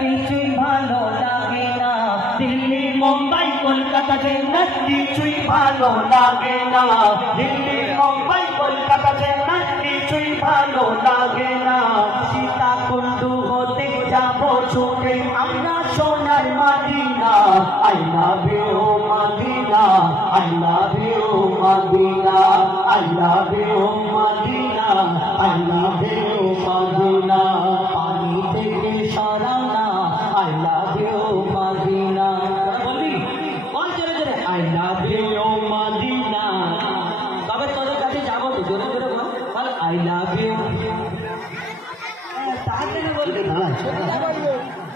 কিছুই ভালো লাগে না। দিল্লি মুম্বাই কলকাতা চেন্নাই কিছুই ভালো লাগে না। দিল্লি মুম্বাই কলকাতা চেন্নাই কিছুই ভালো লাগে না। সীতাকুণ্ডু হতে যাব ছুটে আমরা সোনার Madina. I love you Madina, I love you Madina, I love you Madina, I love you Madina. পানি থেকে সরাও না, I love you মদিনা। বলি কোন জোরে জোরে I love you মদিনা। তবে তোদের কাছে যাবো তো, জোরে জোরে বল I love you। তাড়াতাড়ি বলবি না,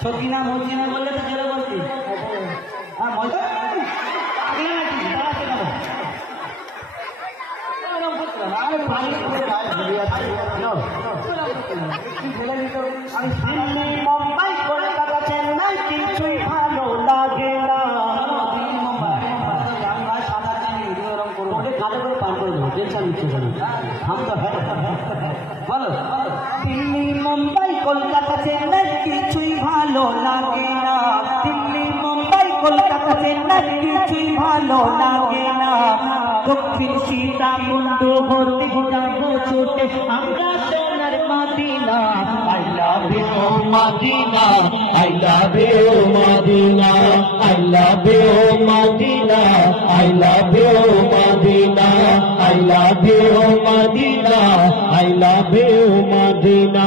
সকিনা মদিনা বললে তো জোরে বলবি। হ্যাঁ মজা দিল্লি মুম্বাই কলকাতা চেন্নাই কিছুই ভালো লাগে না। দিল্লি মুম্বাই কলকাতা চেন্নাই কিছুই ভালো লাগে না। দিল্লি মুম্বাই কলকাতা চেন্নাই কিছুই ভালো লাগে না। দক্ষিণ সীতাকুণ্ডু হতে যাব ছুটে আমরা সোনার Madina. I love you Madina, I love you Madina, I love you Madina, I love you Madina, I love you Madina, I love you Madina.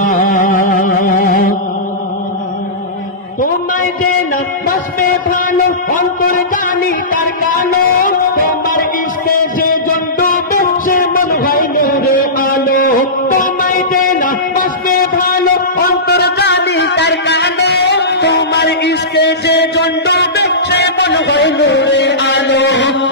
তোমায় যে না বাসবে ভালো অন্তর জানি তার কালো। তোমার ইশকে যে জন ডুবে সে মন হয় নূরে আলো। তোমায় যে না বাসবে ভালো অন্তর জানি তার কালো। তোমার ইশকে যে জন ডুবে সে মন হয় নূরে আলো।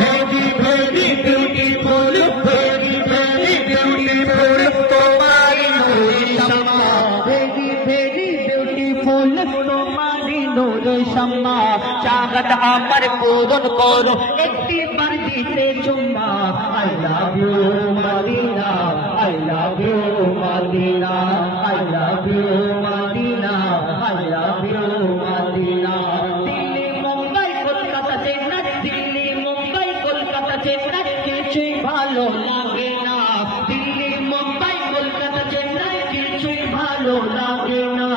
Very very beautiful, very very beautiful তোমার নূরে শামা। Very very beautiful তোমার নূরে শামা। চাহত আমার পূরণ করো একটি বার দিতে চুম্মা। I love you Madina, I love you Madina, I love you Madina, I love you Madina. Delhi Mumbai Kolkata Chennai, Delhi Mumbai Kolkata Chennai কিছুই ভালো লাগে না। দিল্লি মুম্বাই কলকাতা চেন্নাই কিছুই ভালো লাগে না।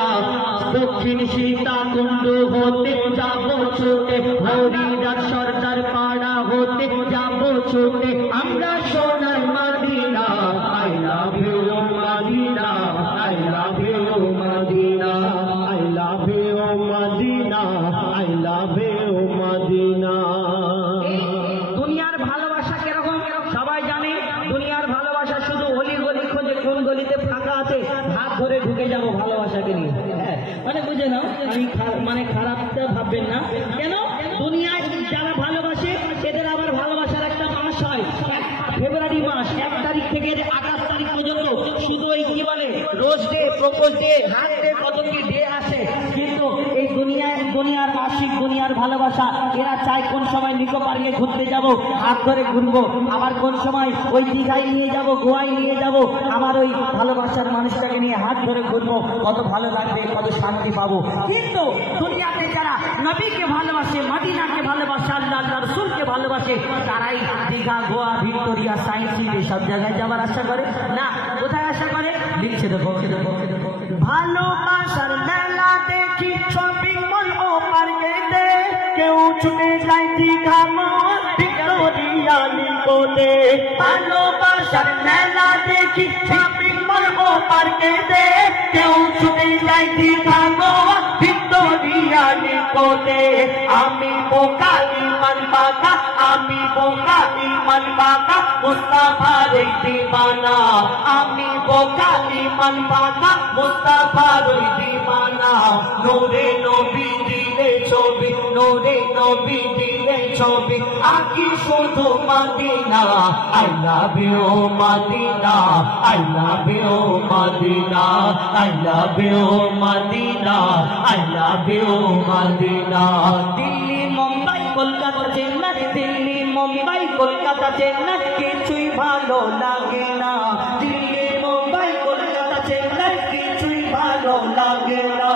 দক্ষিণ সীতাকুণ্ডু হতে যাব ছুটে হরিরাজ সর্দার পাড়া হতে যাব ছুটে আমরা সোনার Madina. I love you Madina, I love you Madina, I love you Madina, I love you Madina. দুনিয়ার ভালোবাসা কিরকম সবাই জানে। দুনিয়ার ভালোবাসা শুধু অলি গলি খোঁজে কোন গলিতে ফাঁকা আছে হাত ধরে ঢুকে যাবো ভালোবাসাকে নিয়ে। হ্যাঁ মানে বুঝে নাও, আমি মানে খারাপটা ভাববেন না। কেন দুনিয়ায় যারা ভালোবাসে এদের আবার ভালোবাসার একটা মাস হয়, ফেব্রুয়ারি মাস 1 তারিখ থেকে 28 তারিখ পর্যন্ত শুধু এই কি বলে rose day, propose day, heart day, কত কি ডে আসে। কিন্তু এই দুনিয়ার আশিক, দুনিয়ার ভালোবাসা এরা চায় কোন সময় নিকো পার্কে ঘুরতে যাব, হাত ধরে ঘুরবো, আবার কোন সময় ওই দীঘায় নিয়ে যাব, গোয়ায় নিয়ে যাব, আমার ওই ভালোবাসার মানুষটাকে নিয়ে হাত ধরে ঘুরবো, কত ভালো লাগবে, কত শান্তি পাবো। কিন্তু দুনিয়াতে যারা নবীকে ভালোবাসে, মদিনাকে ভালোবাসে, আল্লাহ রাসূলকে ভালোবাসে, তারাই Digha, Goa, Victoria, science city সব জায়গায় যাবার আশা করে না। কোথায় আশা করে? লিখছে দেখো, ভালোবাসার মেলা দেখি শপিং মল ও পার্কেতে, কেউ ছুটে যায় দীঘা, ভিক্টোরিয়া, নিকোতে। ভালোবাসার মেলা দেখি শপিং মল ও পার্কেতে, কেউ ছুটে যায় দীঘা, ভিক্টোরিয়া, নিকোতে। আমি বোকা ইমান বাঁকা, আমি বোকা ইমান বাঁকা, মুস্তাফার দিওয়ানা। আমি বোকা ইমান বাঁকা, মুস্তাফার দিওয়ানা। নূরে নবী দিলে ছবি, নূরে নবী দিলে ছবি, আঁকি শুধু Madina. I love you Madina, I love you Madina, I love you Madina, I love you Madina. Delhi Mumbai Kolkata Chennai, Delhi Mumbai Kolkata Chennai কিছুই ভালো লাগে না। দিল্লি মুম্বাই কলকাতা চেন্নাই কিছুই ভালো লাগে না।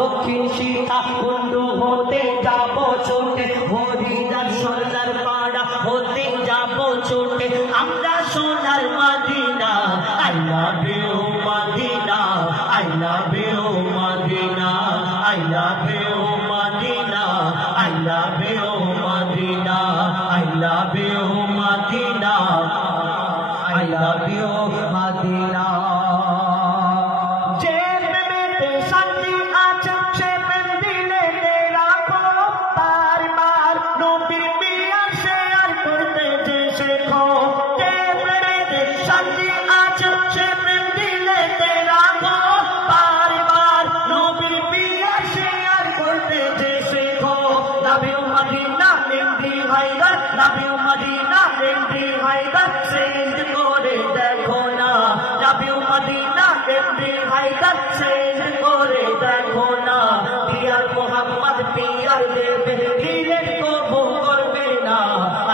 দক্ষিণ শিখা বন্ধু হতে যাব ছুটে হরিদার সোনার পাড়া হতে যাব ছুটে আমরা সোনার Madina I love you Madina I love you Madina I love you Madina I love you Madina I love you Madina I love you Madina যে প্রেমেতে শান্তি আছে সে প্রেম দিলে রাখো বারবার নবীর পিয়ার শেয়ার করতে যে শেখো যে প্রেমেতে শান্তি আছে সে প্রেম দিলে রাখো বারবার নবীর পিয়ার শেয়ার করতে যে শেখো Love you Madina MD Haidar Love you Madina MD Haidar send করে দেখো না Love you Madina MD Haidar send করে দেখো না পিয়ার মোহাম্মদ পিয়ার দেবে ডিলেট কবু করবে না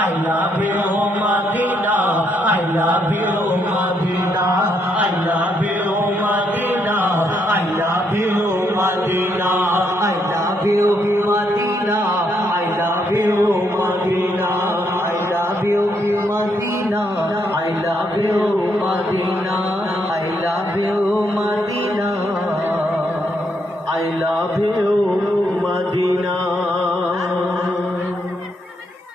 I love you Madina I love you